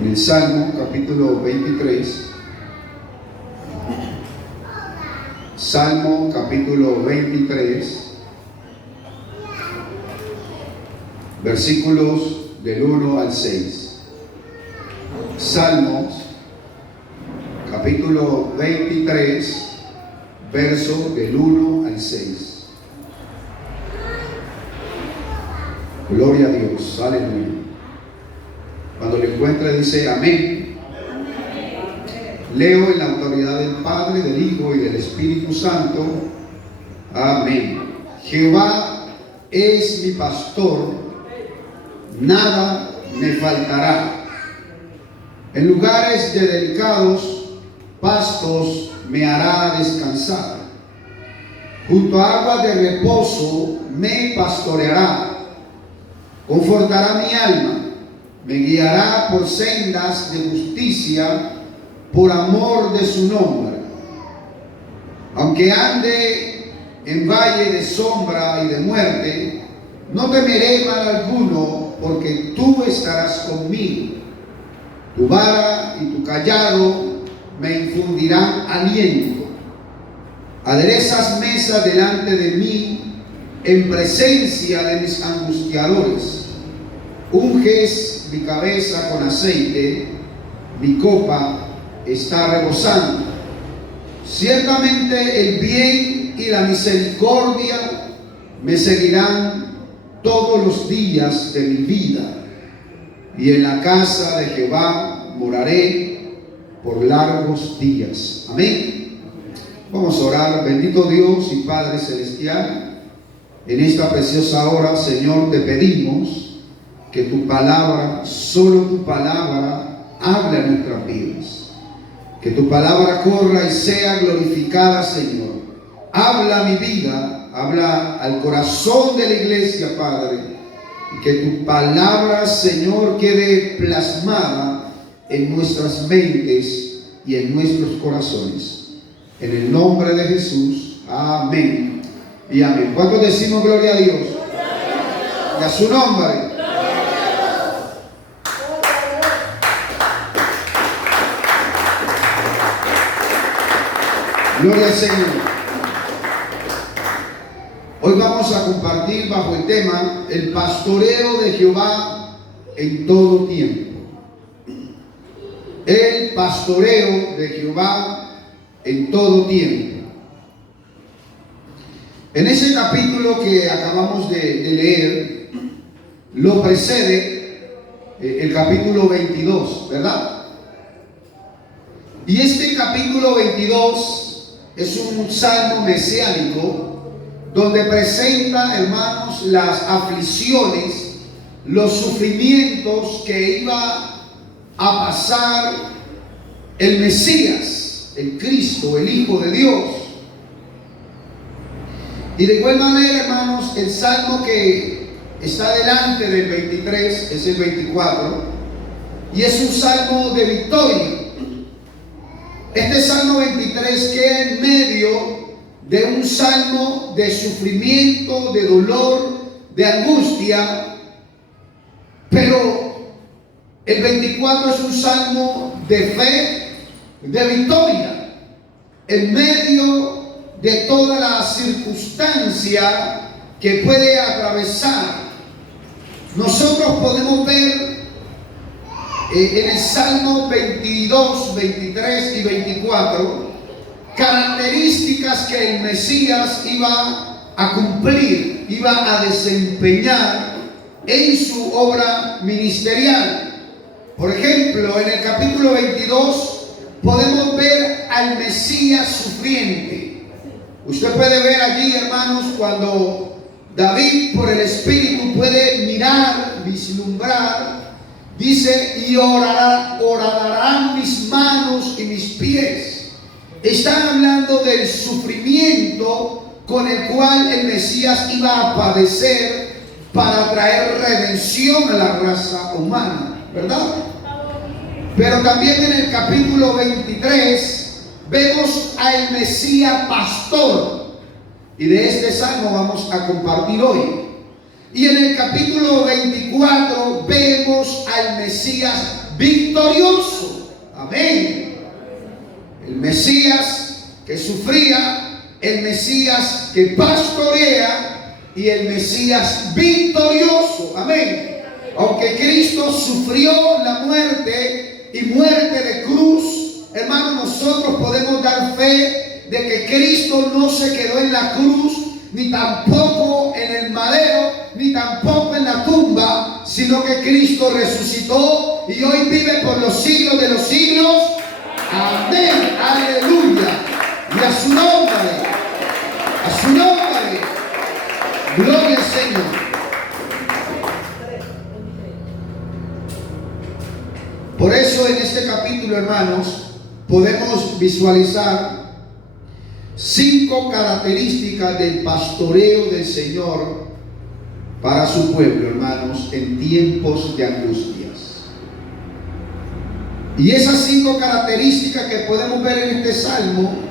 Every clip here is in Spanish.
en el Salmo capítulo 23. Salmo capítulo 23, versículos del 1 al 6. Salmos capítulo 23, verso del 1 al 6. Gloria a Dios, aleluya. Cuando lo encuentre dice amén. Leo en la autoridad del Padre, del Hijo y del Espíritu Santo. Amén. Jehová es mi pastor, nada me faltará. En lugares de delicados pastos me hará descansar. Junto a aguas de reposo me pastoreará. Confortará mi alma. Me guiará por sendas de justicia por amor de su nombre. Aunque ande en valle de sombra y de muerte, no temeré mal alguno, porque tú estarás conmigo. Tu vara y tu cayado me infundirán aliento. Aderezas mesa delante de mí en presencia de mis angustiadores. Unges mi cabeza con aceite, mi copa está rebosando. Ciertamente el bien y la misericordia me seguirán todos los días de mi vida, y en la casa de Jehová moraré por largos días. Amén. Vamos a orar. Bendito Dios y Padre Celestial, en esta preciosa hora, Señor, te pedimos que tu palabra, solo tu palabra, hable en nuestras vidas. Que tu palabra corra y sea glorificada, Señor. Habla mi vida, habla al corazón de la iglesia, Padre. Y que tu palabra, Señor, quede plasmada en nuestras mentes y en nuestros corazones. En el nombre de Jesús, amén y amén. ¿Cuántos decimos gloria a Dios? Y a su nombre. Gloria al Señor. Hoy vamos a compartir bajo el tema el pastoreo de Jehová en todo tiempo. El pastoreo de Jehová en todo tiempo. En ese capítulo que acabamos de leer, lo precede el capítulo 22, ¿verdad? Y este capítulo 22 es un salmo mesiánico donde presenta, hermanos, las aflicciones, los sufrimientos que iba a pasar el Mesías, el Cristo, el Hijo de Dios. Y de igual manera, hermanos, el salmo que está delante del 23 es el 24 y es un salmo de victoria. Este Salmo 23 queda en medio de un salmo de sufrimiento, de dolor, de angustia, pero el 24 es un salmo de fe, de victoria, en medio de toda la circunstancia que puede atravesar. Nosotros podemos ver en el Salmo 22, 23 y 24, características que el Mesías iba a cumplir, iba a desempeñar en su obra ministerial. Por ejemplo, en el capítulo 22 podemos ver al Mesías sufriente. Usted puede ver allí, hermanos, cuando David por el Espíritu puede mirar, vislumbrar. Dice, y horadarán mis manos y mis pies. Están hablando del sufrimiento con el cual el Mesías iba a padecer para traer redención a la raza humana, ¿verdad? Pero también en el capítulo 23 vemos al Mesías pastor. Y de este salmo vamos a compartir hoy. Y en el capítulo 24 vemos al Mesías victorioso. Amén. El Mesías que sufría, el Mesías que pastorea y el Mesías victorioso. Amén. Aunque Cristo sufrió la muerte y muerte de cruz, hermanos, nosotros podemos dar fe de que Cristo no se quedó en la cruz, ni tampoco en el madero, ni tampoco en la tumba, sino que Cristo resucitó y hoy vive por los siglos de los siglos. Amén, aleluya. Y a su nombre, gloria al Señor. Por eso en este capítulo, hermanos, podemos visualizar 5 características del pastoreo del Señor para su pueblo, hermanos, en tiempos de angustias. Y esas 5 características que podemos ver en este salmo,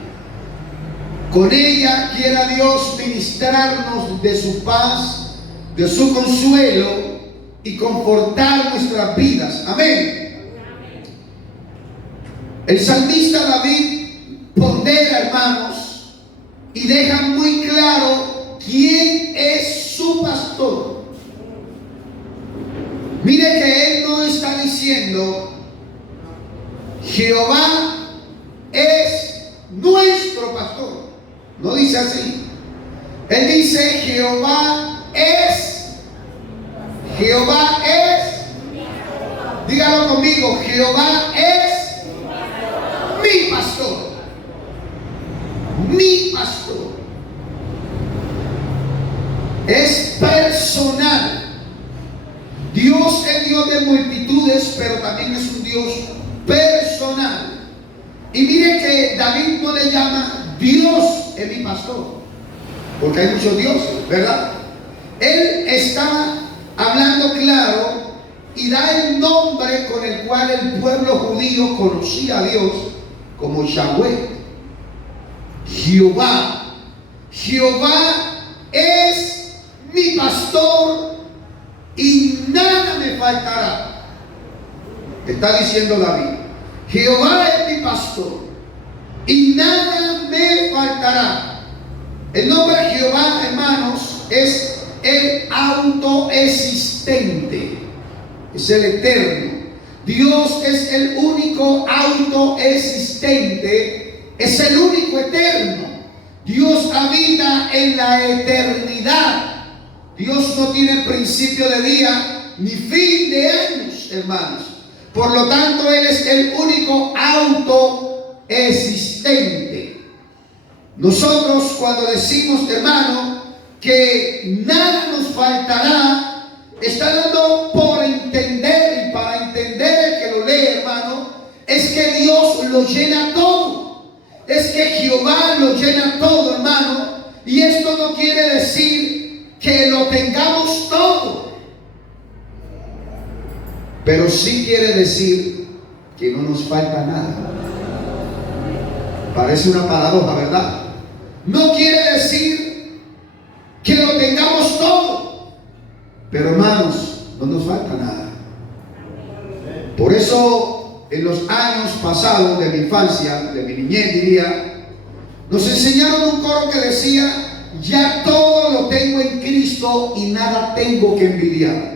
con ella quiera Dios ministrarnos de su paz, de su consuelo y confortar nuestras vidas. Amén. El salmista David pondera, hermanos, y deja muy claro quién es su pastor. Mire que él no está diciendo Jehová es nuestro pastor. No dice así. Él dice Jehová es. Dígalo conmigo, Jehová es mi pastor. Mi pastor. Es personal. Dios es Dios de multitudes, pero también es un Dios personal. Y mire que David no le llama Dios es mi pastor, porque hay muchos dioses, ¿verdad? Él está hablando claro y da el nombre con el cual el pueblo judío conocía a Dios como Yahweh. Jehová. Jehová es mi pastor y nada me faltará. Está diciendo David. Jehová es mi pastor y nada me faltará. El nombre de Jehová, hermanos, es el autoexistente, es el eterno. Dios es el único autoexistente, es el único eterno. Dios habita en la eternidad. Dios no tiene principio de día ni fin de años, hermanos. Por lo tanto, Él es el único autoexistente. Nosotros cuando decimos, hermano, que nada nos faltará, está dando por entender, y para entender el que lo lee, hermano, es que Dios lo llena todo. Es que Jehová lo llena todo, hermano. Y esto no quiere decir que lo tengamos todo, pero sí quiere decir que no nos falta nada. Parece una paradoja, ¿verdad? No quiere decir que lo tengamos todo, pero hermanos, no nos falta nada. Por eso en los años pasados de mi infancia, de mi niñez diría, nos enseñaron un coro que decía: ya todo lo tengo en Cristo y nada tengo que envidiar,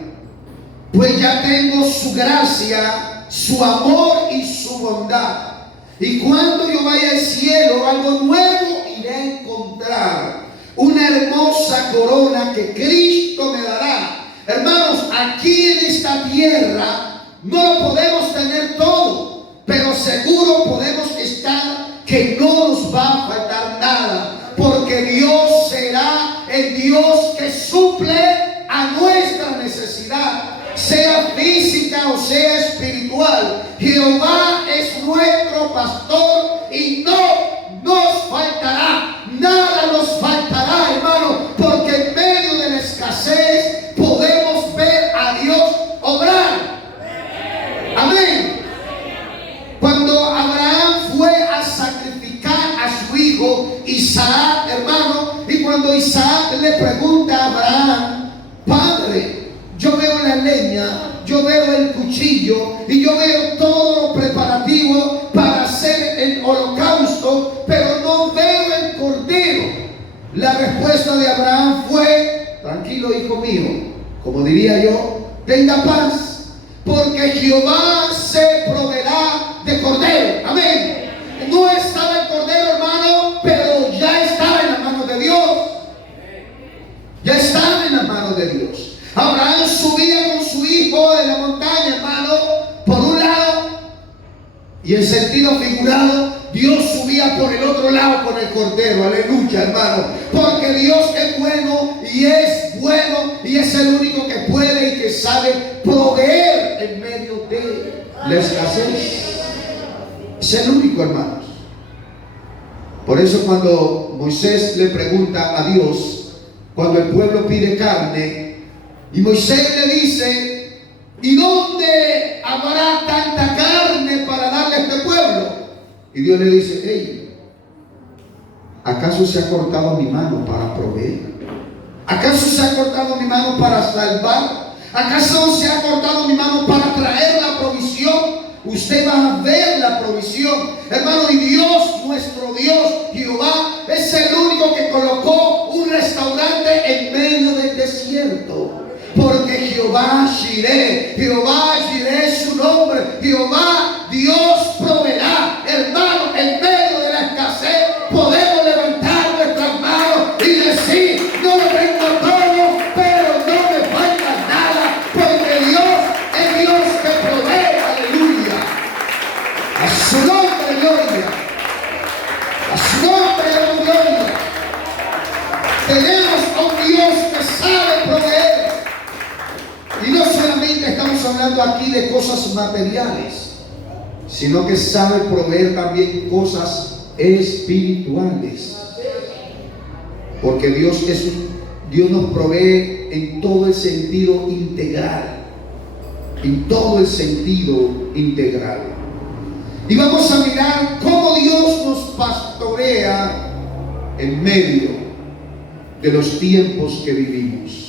pues ya tengo su gracia, su amor y su bondad. Y cuando yo vaya al cielo, algo nuevo iré a encontrar, una hermosa corona que Cristo me dará. Hermanos, aquí en esta tierra no lo podemos tener todo, pero seguro podemos estar que no nos va a faltar nada, porque Dios será el Dios que suple a nuestra necesidad, sea física o sea espiritual. Jehová es nuestro pastor y no nos faltará, nada nos faltará, hermano, porque en medio de la escasez podemos ver a Dios obrar. Amén. Cuando Abraham fue a sacrificar a su hijo Isaac, hermano, y cuando Isaac le pregunta a Abraham: Padre, pasillo y yo veo todos los preparativos para hacer el holocausto, pero no veo el cordero. La respuesta de Abraham fue: tranquilo, hijo mío, como diría yo, tenga paz, porque Jehová se proveerá de cordero. Amén. No estaba el cordero, hermano, pero ya estaba en las manos de Dios. Ya estaba en las manos de Dios. Abraham subía con su hijo de la montaña, hermano, por un lado, y en sentido figurado, Dios subía por el otro lado con el cordero. Aleluya, hermano, porque Dios es bueno y es el único que puede y que sabe proveer en medio de la escasez. Es el único, hermanos. Por eso cuando Moisés le pregunta a Dios, cuando el pueblo pide carne, y Moisés le dice: ¿y dónde habrá tanta carne para darle a este pueblo? Y Dios le dice: hey, ¿acaso se ha cortado mi mano para proveer? ¿Acaso se ha cortado mi mano para salvar? ¿Acaso se ha cortado mi mano para traer la provisión? Usted va a ver la provisión, hermano. Y Dios, nuestro Dios, Jehová, es el único que colocó un restaurante en medio del desierto. Porque Jehová Jireh es su nombre. Jehová, Dios proveerá. Hermano, en medio de la escasez podemos levantar nuestras manos y decir: no lo tengo todo, pero no me falta nada, porque Dios es Dios que provee. Aleluya. A su nombre, gloria. A su nombre, gloria. Tenemos a un Dios que sabe proveer. Y no solamente estamos hablando aquí de cosas materiales, sino que sabe proveer también cosas espirituales. Porque Dios nos provee en todo el sentido integral. En todo el sentido integral. Y vamos a mirar cómo Dios nos pastorea en medio de los tiempos que vivimos.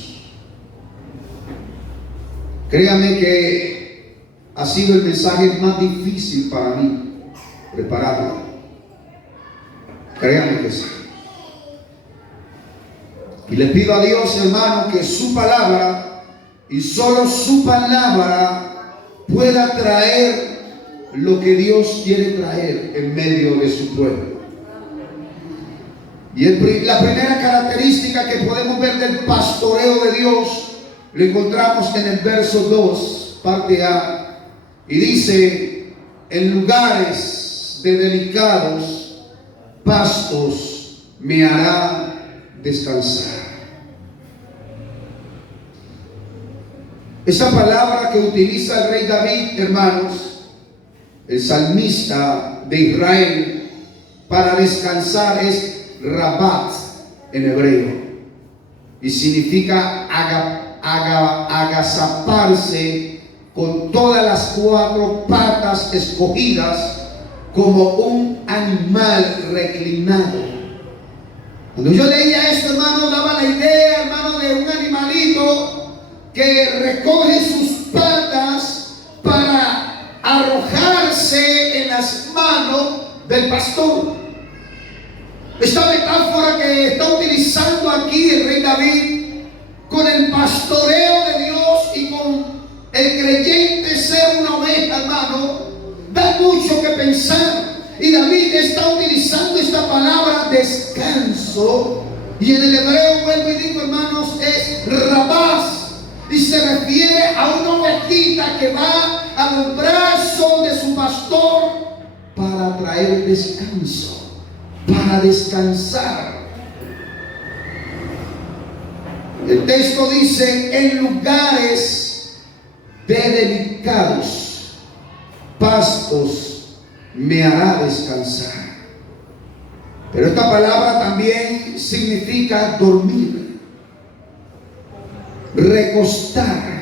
Créame que ha sido el mensaje más difícil para mí prepararlo. Créame que sí. Y le pido a Dios, hermano, que su palabra y solo su palabra pueda traer lo que Dios quiere traer en medio de su pueblo. Y la primera característica que podemos ver del pastoreo de Dios lo encontramos en el verso 2, parte A, y dice: en lugares de delicados pastos me hará descansar. Esa palabra que utiliza el rey David, hermanos, el salmista de Israel, para descansar es Rabat en hebreo, y significa agazaparse con todas las cuatro patas escogidas como un animal reclinado. Cuando yo leía esto, hermano, daba la idea, hermano, de un animalito que recoge sus patas para arrojarse en las manos del pastor. Esta metáfora que está utilizando aquí el rey David con el pastoreo de Dios y con el creyente ser una oveja, hermano, da mucho que pensar. Y David está utilizando esta palabra descanso, y en el hebreo, vuelvo y digo, hermanos, es rabás, y se refiere a una ovejita que va a los brazos de su pastor para traer descanso, para descansar. El texto dice: en lugares de delicados pastos me hará descansar. Pero esta palabra también significa dormir, recostar.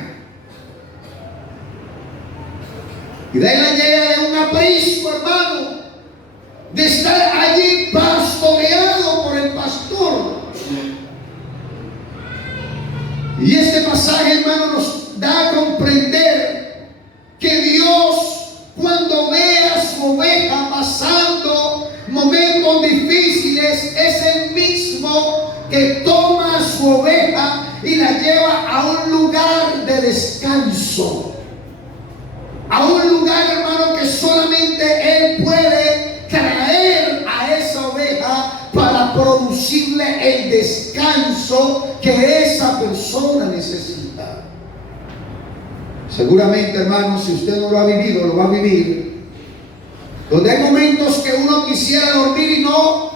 Y de ahí la idea de un aprisco, hermano, de estar allí pastoreado por el pastor. Y este pasaje, hermano, nos da a comprender que difíciles es el mismo que toma a su oveja y la lleva a un lugar de descanso. A un lugar, hermano, que solamente Él puede traer a esa oveja para producirle el descanso que esa persona necesita. Seguramente, hermano, si usted no lo ha vivido, lo va a vivir. Donde hay momentos que uno quisiera dormir y no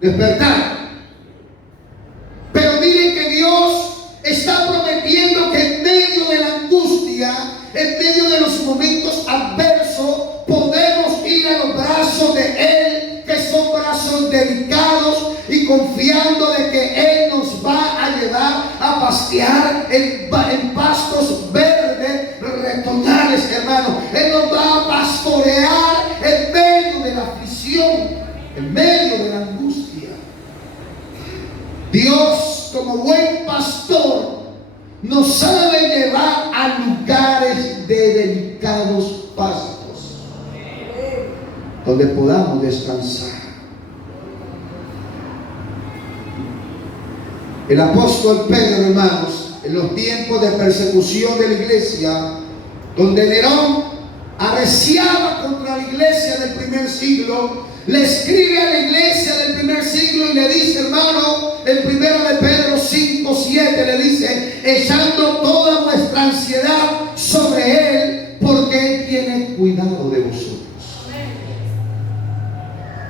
despertar. Pero miren que Dios está prometiendo que en medio de la angustia, en medio de los momentos adversos, podemos ir a los brazos de Él, que son brazos delicados, y confiando de que Él nos va a llevar a pastear en pastos verdes, retoñales, hermano. Él nos va a pastorear en medio de la aflicción, en medio de la angustia. Dios, como buen pastor, nos sabe llevar a lugares de delicados pastos, donde podamos descansar. El apóstol Pedro, hermanos, en los tiempos de persecución de la iglesia, donde Nerón arreciaba contra la iglesia del primer siglo, le escribe a la iglesia del primer siglo y le dice, hermano, en 1 de Pedro 5:7 le dice: echando toda vuestra ansiedad sobre Él, porque Él tiene cuidado de vosotros.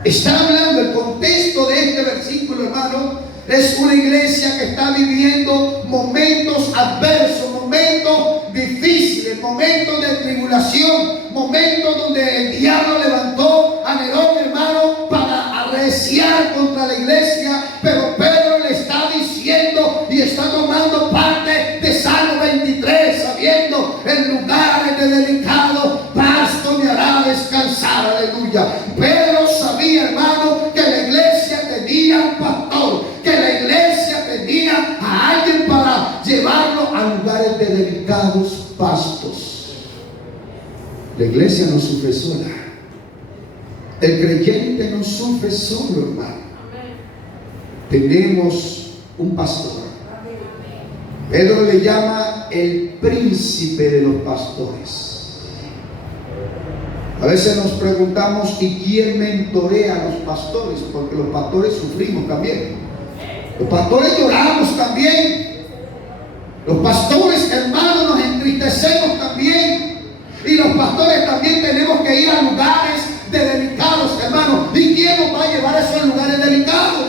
Está hablando, el contexto de este versículo, hermano, es una iglesia que está viviendo momentos adversos, momentos difíciles, momentos de tribulación, momentos donde el diablo levantó a Nerón, hermano, para arreciar contra la iglesia. Pero Pedro le está diciendo y está tomando parte de Salmo 23, sabiendo: en lugares de delicado pasto me hará descansar. Aleluya. Pedro sabía, hermano, que la iglesia tenía un pastor, que la iglesia tenía a alguien para llevarlo a lugares de delicados pastos. La iglesia no sufre sola. El creyente no sufre solo, hermano. Tenemos un pastor. Pedro le llama el príncipe de los pastores. A veces nos preguntamos: ¿y quién mentorea a los pastores? Porque los pastores sufrimos también. Los pastores lloramos también. Los pastores, hermanos, nos entristecemos también. Y los pastores también tenemos que ir a lugares de delicados, hermanos. ¿Y quién nos va a llevar a esos lugares delicados?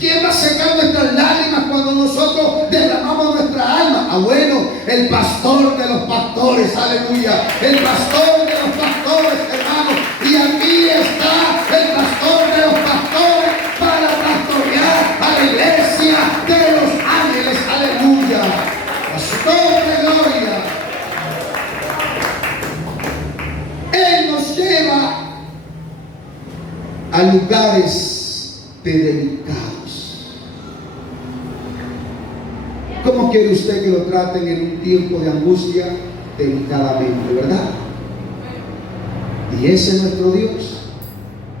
¿Quién va a secar nuestras lágrimas cuando nosotros derramamos nuestra alma? Ah, bueno, el pastor de los pastores, aleluya. El pastor de los pastores, hermanos. Y aquí está el pastor de los pastores para pastorear a la iglesia de los ángeles, aleluya. Pastor de gloria. Él nos lleva a lugares de delicados. ¿Cómo quiere usted que lo traten en un tiempo de angustia? Delicadamente, ¿verdad? Y ese es nuestro Dios,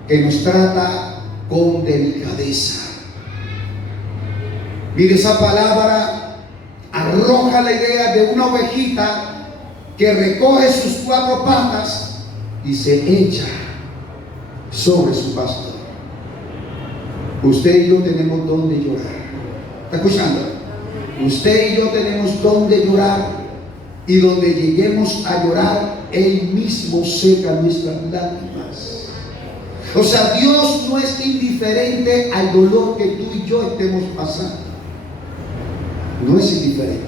que nos trata con delicadeza. Mire, esa palabra arroja la idea de una ovejita que recoge sus 4 patas y se echa sobre su pastor. Usted y yo tenemos donde llorar. ¿Está escuchando? Usted y yo tenemos donde llorar, y donde lleguemos a llorar, Él mismo seca nuestras lágrimas. O sea, Dios no es indiferente al dolor que tú y yo estemos pasando. No es indiferente.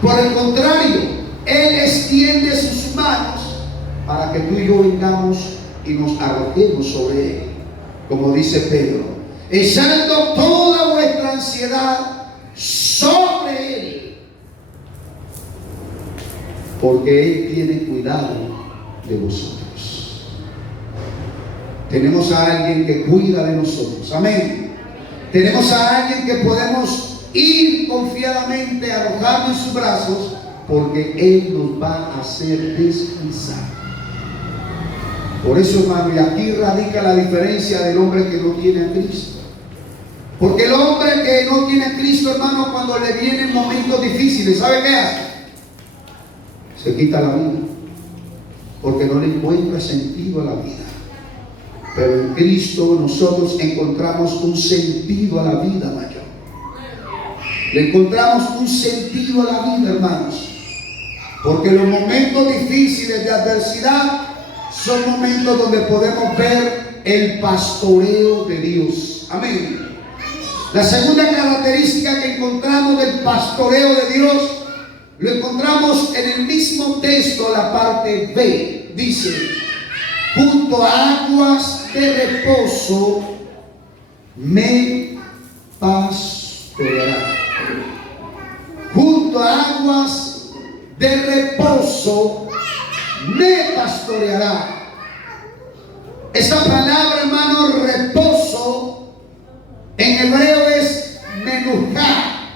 Por el contrario, Él extiende sus manos para que tú y yo vengamos y nos arrojemos sobre Él. Como dice Pedro: echando toda vuestra ansiedad sobre Él, porque Él tiene cuidado de vosotros. Tenemos a alguien que cuida de nosotros. Amén. Tenemos a alguien que podemos ir confiadamente, arrojarlo en sus brazos, porque Él nos va a hacer descansar. Por eso, hermano, y aquí radica la diferencia del hombre que no tiene a Cristo. Porque el hombre que no tiene a Cristo, hermano, cuando le vienen momentos difíciles, ¿sabe qué hace? Se quita la vida, porque no le encuentra sentido a la vida. Pero en Cristo nosotros encontramos un sentido a la vida mayor. Le encontramos un sentido a la vida, hermanos. Porque los momentos difíciles de adversidad son momentos donde podemos ver el pastoreo de Dios. Amén. La segunda característica que encontramos del pastoreo de Dios, lo encontramos en el mismo texto, la parte B. Dice: junto a aguas de reposo me pastoreará. Junto a aguas de reposo me pastoreará. Esa palabra, hermano, reposo, en hebreo es menujá,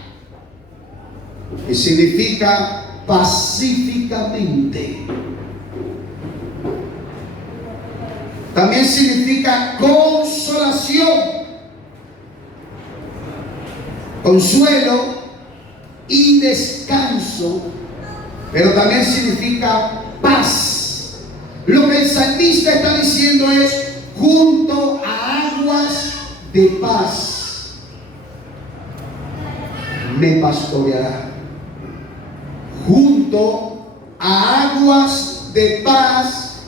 y significa pacíficamente. También significa consolación, consuelo y descanso, pero también significa paz. Lo que el salmista está diciendo es: junto a aguas de paz me pastoreará. Junto a aguas de paz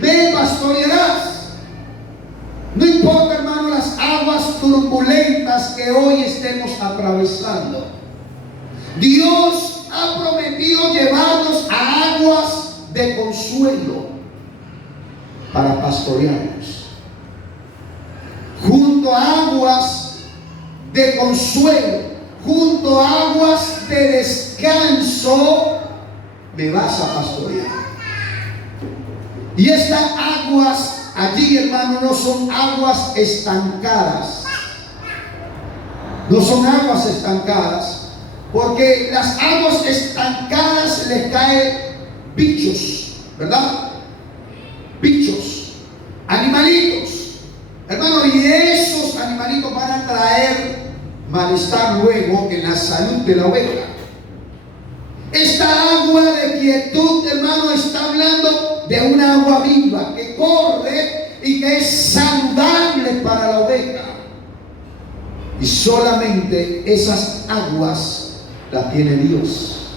me pastorearás. No importa, hermano, las aguas turbulentas que hoy estemos atravesando. Dios ha prometido llevarnos a aguas de consuelo para pastorearnos. Junto a aguas de consuelo, junto a aguas de descanso, me vas a pastorear. Y estas aguas allí, hermano, no son aguas estancadas. No son aguas estancadas, porque las aguas estancadas les caen bichos, ¿verdad? Bichos, animalitos, hermano, y esos animalitos van a traer malestar luego en la salud de la oveja. Esta agua de quietud, hermano, está hablando de una agua viva que corre y que es saludable para la oveja. Y solamente esas aguas las tiene Dios.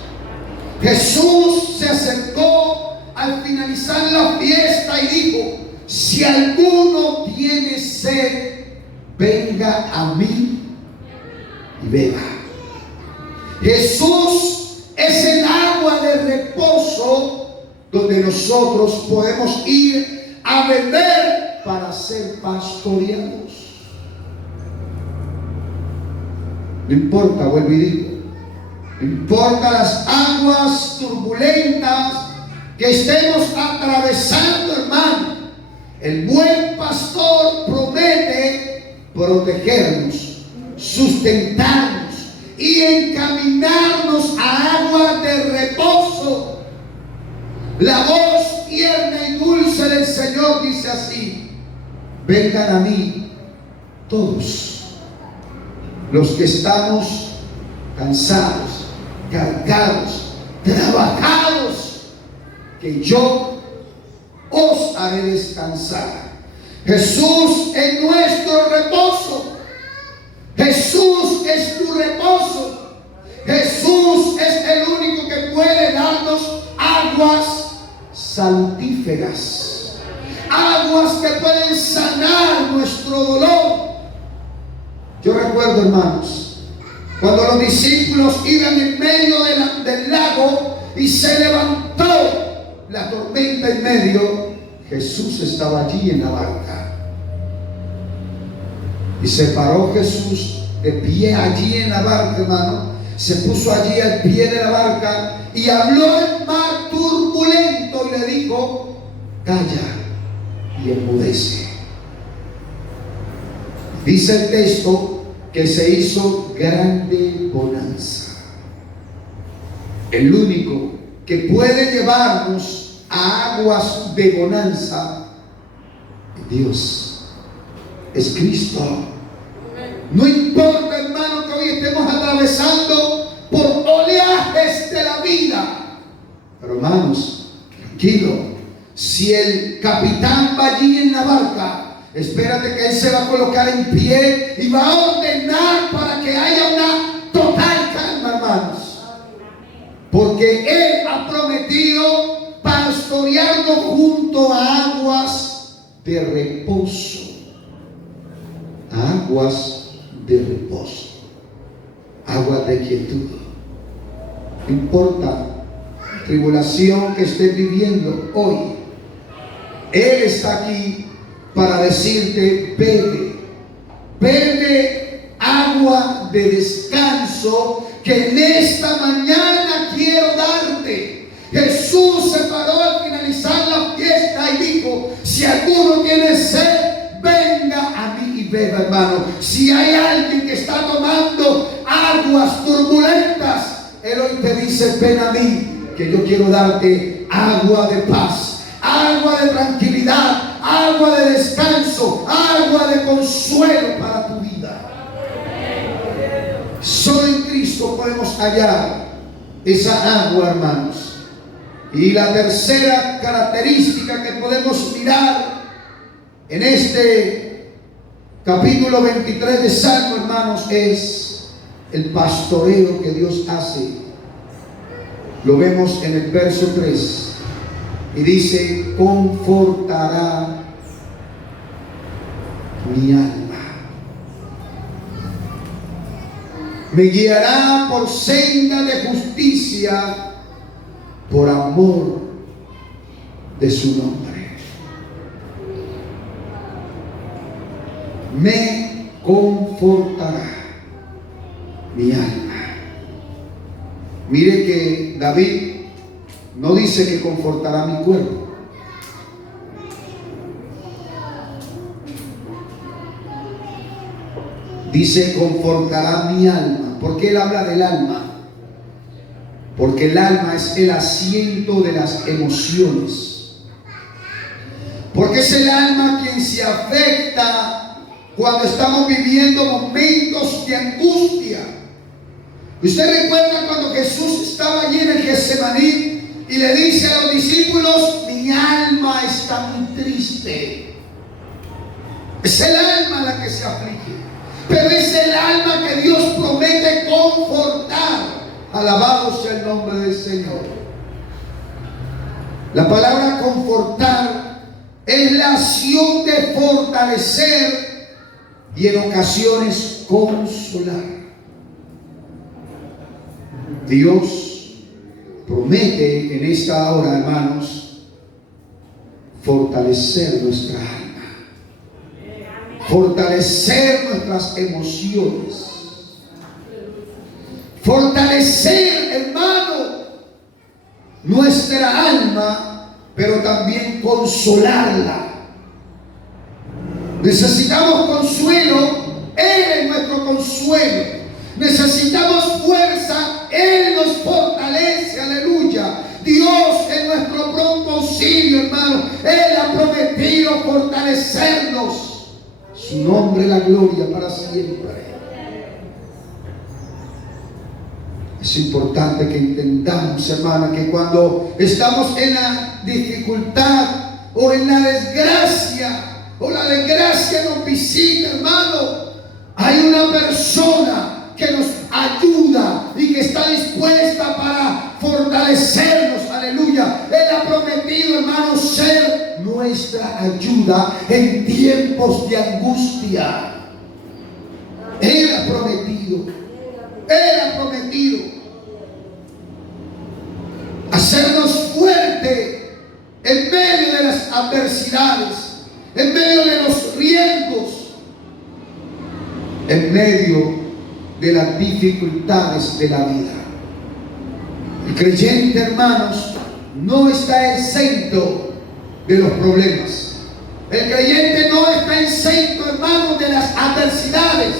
Jesús se acercó al finalizar la fiesta y dijo: si alguno tiene sed, venga a mí y beba. Jesús es el agua de reposo donde nosotros podemos ir a beber para ser pastoreados. No importa, vuelvo y digo, no importa las aguas turbulentas que estemos atravesando, hermano, el buen pastor promete protegernos, sustentarnos y encaminarnos a aguas de reposo. La voz tierna y dulce del Señor dice así: vengan a mí todos los que estamos cansados, cargados, trabajados, que yo os haré descansar. Jesús es nuestro reposo. Jesús es tu reposo. Jesús es el único que puede darnos aguas salutíferas, aguas que pueden sanar nuestro dolor. Yo recuerdo, hermanos, cuando los discípulos iban en medio del lago y se levantó la tormenta en medio, Jesús estaba allí en la barca. Y se paró Jesús de pie allí en la barca, hermano. Se puso allí al pie de la barca y habló al mar turbulento y le dijo: calla y enmudece. Dice el texto que se hizo grande bonanza. El único que puede llevarnos a aguas de bonanza Dios es Cristo. No importa, hermano, que hoy estemos atravesando por oleajes de la vida, pero hermanos, tranquilo. Si el capitán va allí en la barca, espérate que él se va a colocar en pie y va a ordenar para que haya una total calma, hermanos. Porque él ha prometido pastorearnos junto a aguas de reposo. Aguas de reposo. Aguas de quietud. No importa la tribulación que estés viviendo hoy, Él está aquí para decirte: bebe agua de descanso que en esta mañana quiero darte. Jesús se paró al finalizar la fiesta y dijo: si alguno tiene sed, venga a mí y beba, hermano. Si hay alguien que está tomando aguas turbulentas, Él hoy te dice: ven a mí, que yo quiero darte agua de paz, agua de tranquilidad, agua de descanso, agua de consuelo para tu vida. Solo en Cristo podemos hallar esa agua, hermanos. Y la tercera característica que podemos mirar en este capítulo 23 de Salmo, hermanos, es el pastoreo que Dios hace. Lo vemos en el verso 3. Y dice: confortará mi alma. Me guiará por senda de justicia por amor de su nombre. Me confortará mi alma. Mire que David no dice que confortará mi cuerpo. Dice: confortará mi alma. ¿Por qué él habla del alma? Porque el alma es el asiento de las emociones. Porque es el alma quien se afecta cuando estamos viviendo momentos de angustia. ¿Usted recuerda cuando Jesús estaba allí en el Getsemaní y le dice a los discípulos: mi alma está muy triste? Es el alma la que se aflige, pero es el alma que Dios promete confortar. Alabado sea el nombre del Señor. La palabra confortar es la acción de fortalecer y en ocasiones consolar. Dios promete en esta hora, hermanos, fortalecer nuestra alma, fortalecer nuestras emociones, fortalecer, hermano, nuestra alma, pero también consolarla. Necesitamos consuelo, Él es nuestro consuelo. Necesitamos fuerza, Él nos fortalece, aleluya. Dios es nuestro pronto auxilio, hermano. Él ha prometido fortalecernos. Su nombre es la gloria para siempre. Es importante que entendamos, hermano, que cuando estamos en la dificultad o en la desgracia, o la desgracia nos visita, hermano, hay una persona que nos ayuda y que está dispuesta para fortalecernos, aleluya. Él ha prometido, hermano, ser nuestra ayuda en tiempos de angustia. Él ha prometido hacernos fuerte en medio de las adversidades, en medio de los riesgos, en medio de las dificultades de la vida. El creyente, hermanos, no está exento de los problemas. El creyente no está exento, hermanos, de las adversidades.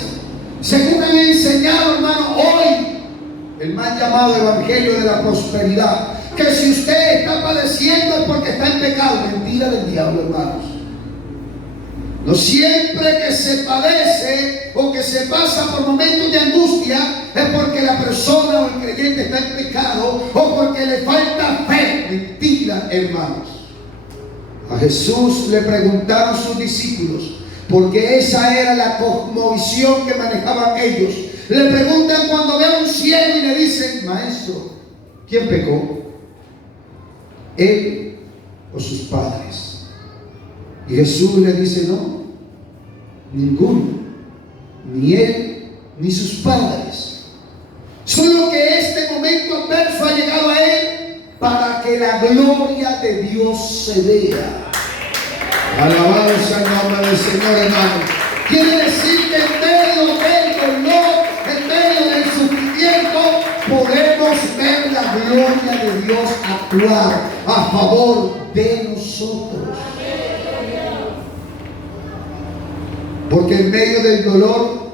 Según han enseñado, hermano, hoy el mal llamado evangelio de la prosperidad, que si usted está padeciendo es porque está en pecado. Mentira del diablo, hermanos. No siempre que se padece o que se pasa por momentos de angustia es porque la persona o el creyente está en pecado o porque le falta fe. Mentira, hermanos. A Jesús le preguntaron sus discípulos, porque esa era la cosmovisión que manejaban ellos. Le preguntan cuando ven a un ciego y le dicen: maestro, ¿quién pecó? ¿Él o sus padres? Y Jesús le dice: no, ninguno, ni él ni sus padres. Solo que este momento adverso ha llegado a él para que la gloria de Dios se vea. Alabado sea el nombre del Señor, hermano. Quiere decir que en medio del dolor, en medio del sufrimiento, podemos ver la gloria de Dios actuar a favor de nosotros. Porque en medio del dolor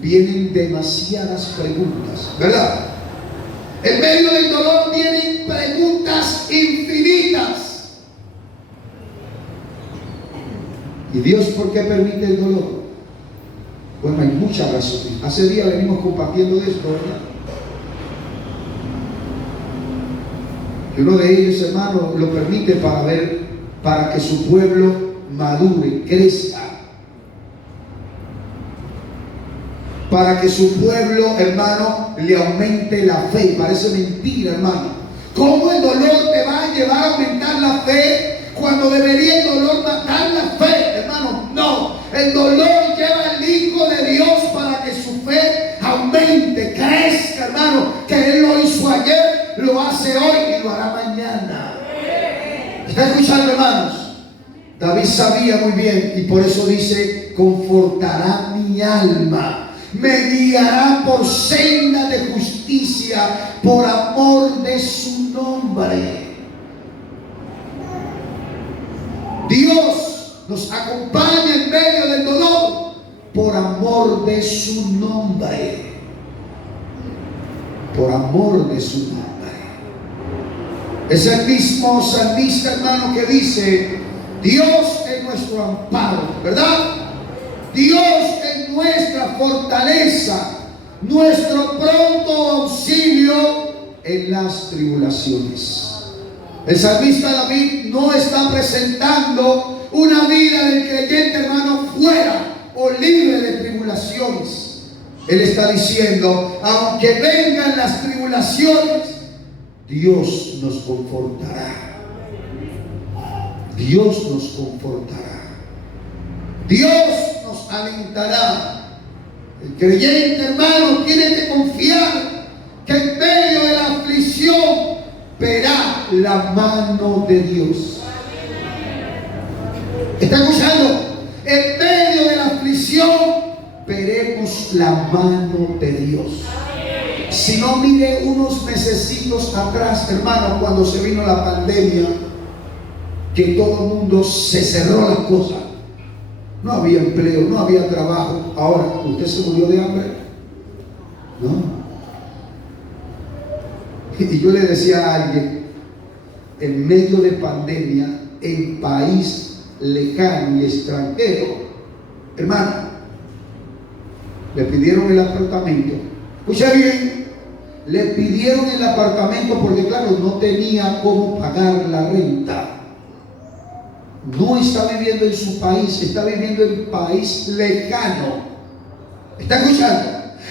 vienen demasiadas preguntas, ¿verdad? En medio del dolor vienen preguntas infinitas. ¿Y Dios por qué permite el dolor? Bueno, hay muchas razones. Hace días venimos compartiendo de esto, ¿verdad? Y uno de ellos, hermano, lo permite para que su pueblo madure, crezca. Para que su pueblo, hermano, le aumente la fe. Parece mentira, hermano. ¿Cómo el dolor te va a llevar a aumentar la fe cuando debería el dolor matar la fe? Hermano, no. El dolor lleva al Hijo de Dios para que su fe aumente, crezca, hermano. Que Él lo hizo ayer, lo hace hoy y lo hará mañana. ¿Está escuchando, hermanos? David sabía muy bien y por eso dice: confortará mi alma. Me guiará por senda de justicia por amor de su nombre. Dios nos acompaña en medio del dolor por amor de su nombre. Por amor de su nombre. Es el mismo salmista, hermano, que dice: Dios es nuestro amparo, ¿verdad? Dios es nuestra fortaleza, nuestro pronto auxilio en las tribulaciones. El salmista David no está presentando una vida del creyente, hermano, fuera o libre de tribulaciones. Él está diciendo: aunque vengan las tribulaciones, Dios nos confortará. Dios nos confortará. Dios nos alentará. El creyente, hermano, tiene que confiar que en medio de la aflicción verá la mano de Dios. ¿Está escuchando? En medio de la aflicción veremos la mano de Dios. Si no, mire unos mesecitos atrás, hermano, cuando se vino la pandemia, que todo el mundo se cerró las cosas. No había empleo, no había trabajo. Ahora, ¿usted se murió de hambre? No. Y yo le decía a alguien, en medio de pandemia, en país lejano y extranjero, hermano, le pidieron el apartamento. Escucha bien, le pidieron el apartamento porque, claro, no tenía cómo pagar la renta. No está viviendo en su país, está viviendo en un país lejano. ¿Está escuchando?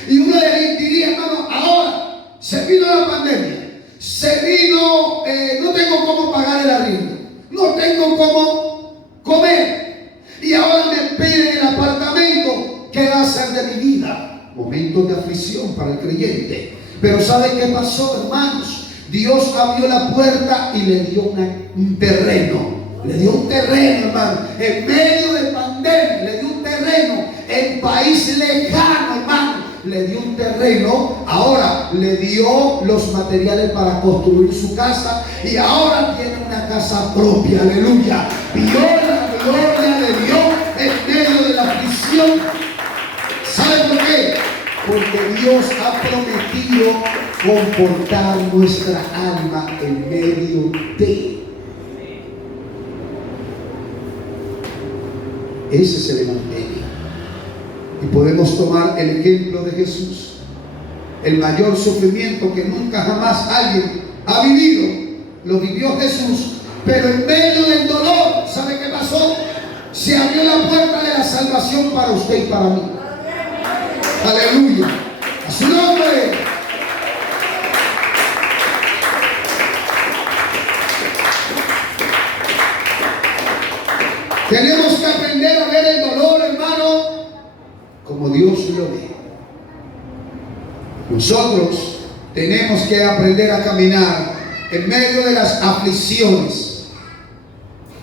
Y uno le diría, hermano, ahora se vino la pandemia, se vino, no tengo cómo pagar el arriendo, no tengo cómo comer, y ahora me piden el apartamento. ¿Qué va a ser de mi vida? Momentos de aflicción para el creyente. Pero ¿sabe qué pasó, hermanos? Dios abrió la puerta y le dio un terreno. Le dio un terreno, hermano, en medio de pandemia. Le dio un terreno en país lejano, hermano. Le dio un terreno. Ahora le dio los materiales para construir su casa. Y ahora tiene una casa propia. Aleluya. Vio la gloria de Dios en medio de la aflicción. ¿Sabe por qué? Porque Dios ha prometido confortar nuestra alma en medio de. Ese es el evangelio. Y podemos tomar el ejemplo de Jesús. El mayor sufrimiento que nunca jamás alguien ha vivido, lo vivió Jesús. Pero en medio del dolor, ¿sabe qué pasó? Se abrió la puerta de la salvación para usted y para mí. Aleluya. A su nombre. Tenemos que aprender a ver el dolor, hermano, como Dios lo ve. Nosotros tenemos que aprender a caminar en medio de las aflicciones.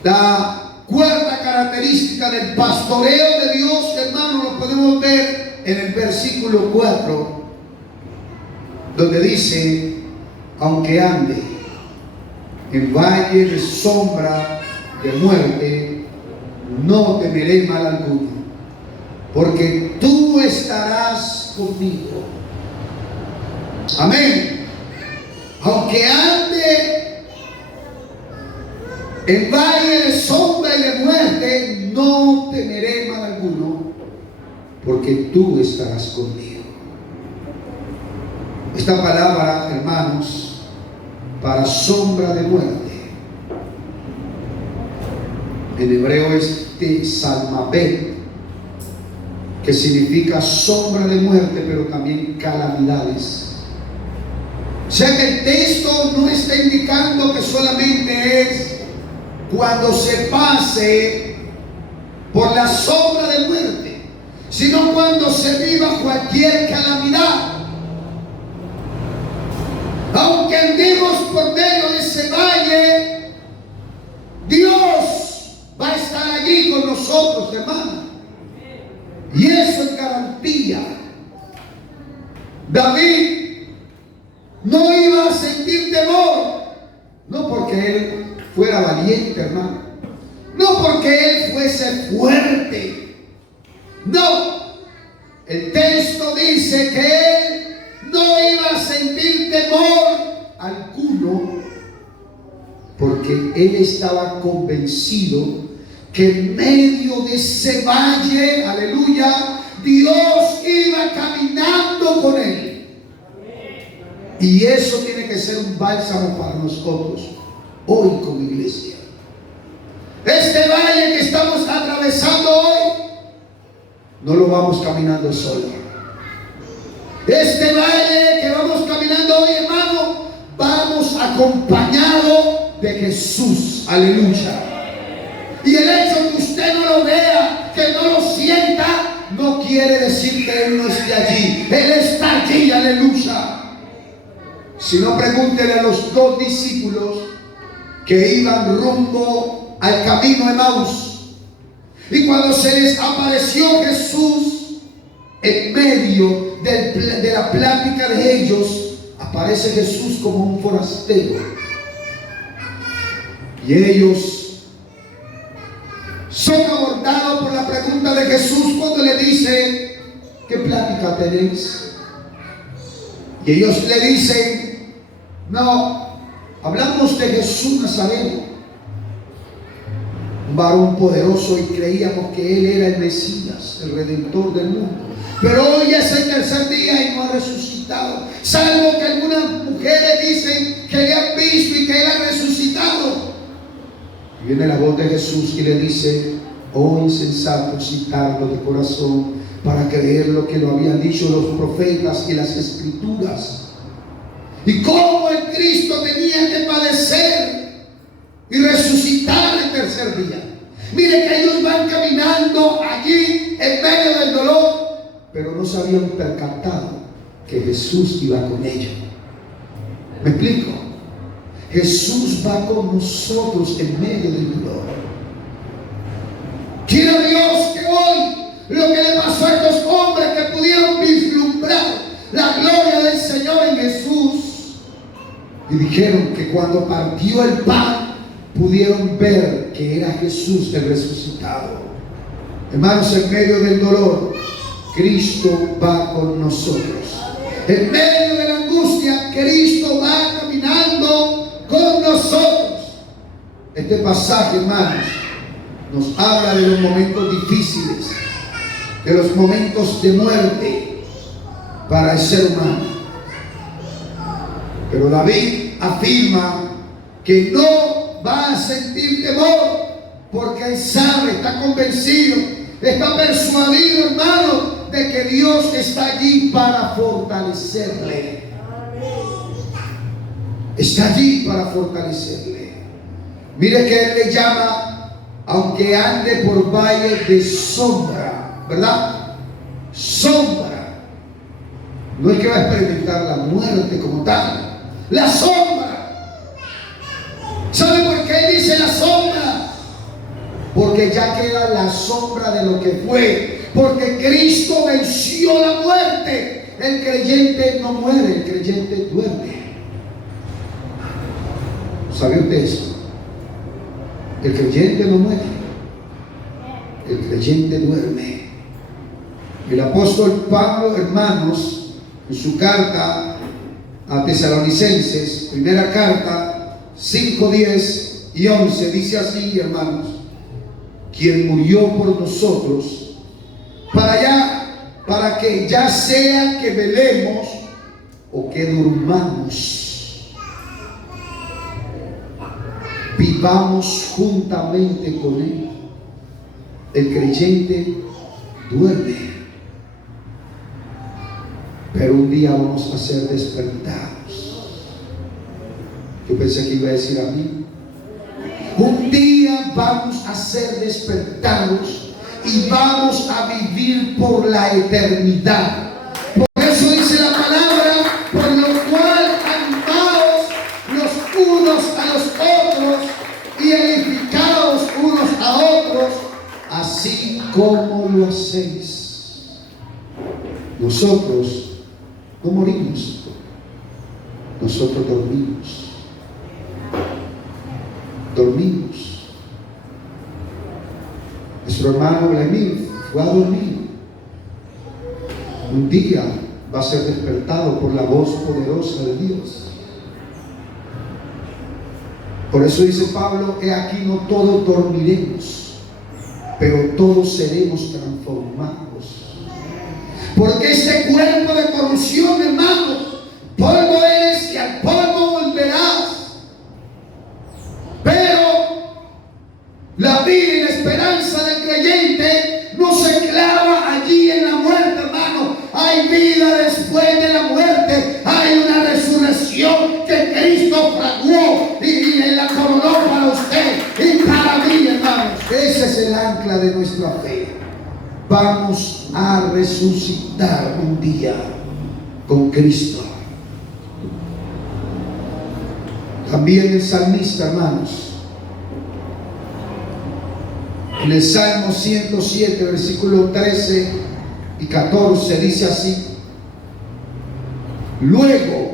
La cuarta característica del pastoreo de Dios, hermano, lo podemos ver en el versículo 4, donde dice: aunque ande en valle de sombra de muerte, no temeré mal alguno, porque tú estarás conmigo. Amén. Aunque ande en valle de sombra y de muerte, no temeré mal alguno, porque tú estarás conmigo. Esta palabra, hermanos, para sombra de muerte, en hebreo es Tsalmabet, que significa sombra de muerte, pero también calamidades. O sea que el texto no está indicando que solamente es cuando se pase por la sombra de muerte, sino cuando se viva cualquier calamidad. Aunque andemos por medio de ese valle, Dios va a estar allí con nosotros, hermano. Y eso es garantía. David no iba a sentir temor, no porque él fuera valiente, hermano, no porque él fuese fuerte, no. El texto dice que él no iba a sentir temor alguno, porque él estaba convencido que en medio de ese valle, aleluya, Dios iba caminando con él. Y eso tiene que ser un bálsamo para nosotros hoy como iglesia. Este valle que estamos atravesando hoy, no lo vamos caminando solo. Este valle que vamos caminando hoy, hermano, vamos acompañado de Jesús. Aleluya. Y el hecho que usted no lo vea, que no lo sienta, no quiere decir que Él no esté allí. Él está allí, aleluya. Si no, pregúntele a los dos discípulos que iban rumbo al camino de Emaús. Y cuando se les apareció Jesús en medio de la plática de ellos, aparece Jesús como un forastero. Y ellos son abordados por la pregunta de Jesús cuando le dice: ¿qué plática tenéis? Y ellos le dicen: no, hablamos de Jesús Nazareno, un varón poderoso, y creíamos que Él era el Mesías, el Redentor del mundo. Pero hoy es el tercer día y no ha resucitado, salvo que algunas mujeres dicen que le han visto y que Él ha resucitado. Y viene la voz de Jesús y le dice: hoy es sensato citarlo de corazón para creer lo que lo habían dicho los profetas y las escrituras, y cómo el Cristo tenía que padecer y resucitar el tercer día. Mire que ellos van caminando allí en medio del dolor, pero no se habían percatado que Jesús iba con ellos. ¿Me explico? Jesús va con nosotros en medio del dolor. Quiera Dios que hoy lo que le pasó a estos hombres que pudieron vislumbrar la gloria del Señor en Jesús, y dijeron que cuando partió el pan pudieron ver que era Jesús el resucitado. Hermanos, en medio del dolor, Cristo va con nosotros. En medio de la angustia, Cristo va caminando con nosotros. Este pasaje, hermanos, nos habla de los momentos difíciles, de los momentos de muerte para el ser humano. Pero David afirma que no va a sentir temor, porque él sabe, está convencido, está persuadido, hermano, de que Dios está allí para fortalecerle. Está allí para fortalecerle. Mire que él le llama, aunque ande por valle de sombra, ¿verdad? Sombra. No es que va a experimentar la muerte como tal. La sombra. ¿Sabe por qué dice la sombra? Porque ya queda la sombra de lo que fue. Porque Cristo venció la muerte. El creyente no muere, el creyente duerme. ¿Sabe usted eso? El creyente no muere, el creyente duerme. El apóstol Pablo, hermanos, en su carta a Tesalonicenses, primera carta, 5, 10 y 11, dice así, hermanos: quien murió por nosotros, para que ya sea que velemos o que durmamos, vivamos juntamente con Él. El creyente duerme, pero un día vamos a ser despertados. Yo pensé que iba a decir a mí. Un día vamos a ser despertados y vamos a vivir por la eternidad. Por eso dice la palabra: por lo cual animaos los unos a los otros y edificaos unos a otros, así como lo hacéis. Nosotros no morimos, nosotros dormimos. Dormimos. Nuestro hermano Vladimir fue a dormir. Un día va a ser despertado por la voz poderosa de Dios. Por eso dice Pablo: he aquí no todos dormiremos, pero todos seremos transformados. Porque este cuerpo de corrupción, hermano, polvo eres y al polvo volverás. Pero la vida y la esperanza del creyente no se clava allí en la muerte, hermano. Hay vida después de la muerte. Hay una resurrección que Cristo fraguó y la coronó para usted y para mí, hermanos. Ese es el ancla de nuestra fe. Vamos a resucitar un día con Cristo. También el salmista, hermanos, en el Salmo 107, versículos 13 y 14, dice así: luego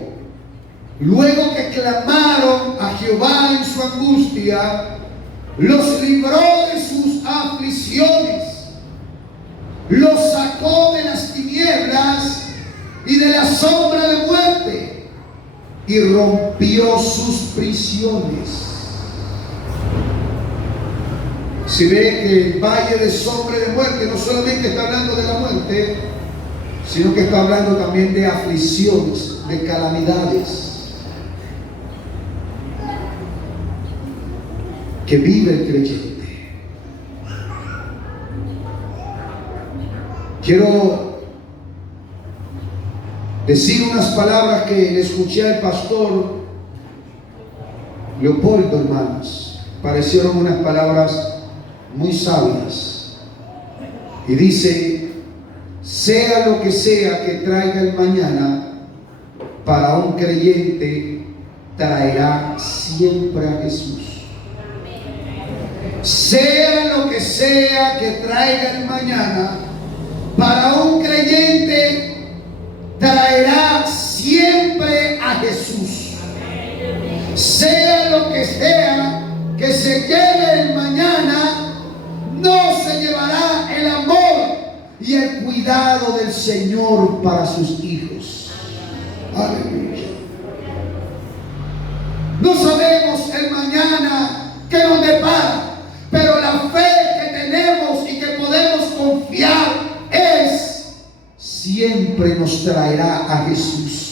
que clamaron a Jehová en su angustia, los libró de sus aflicciones, los sacó de las tinieblas y de la sombra de muerte, y rompió sus prisiones. Si ve que el valle de sombra de muerte no solamente está hablando de la muerte, sino que está hablando también de aflicciones, de calamidades que vive el creyente. Quiero decir unas palabras que le escuché al pastor Leopoldo, hermanos. Parecieron unas palabras muy sabias. Y dice: sea lo que sea que traiga el mañana, para un creyente traerá siempre a Jesús. Sea lo que sea que traiga el mañana, para un creyente traerá siempre a Jesús. Sea lo que sea que se lleve el mañana, no se llevará el amor y el cuidado del Señor para sus hijos. Aleluya. No sabemos el mañana que nos depara, pero la fe siempre nos traerá a Jesús.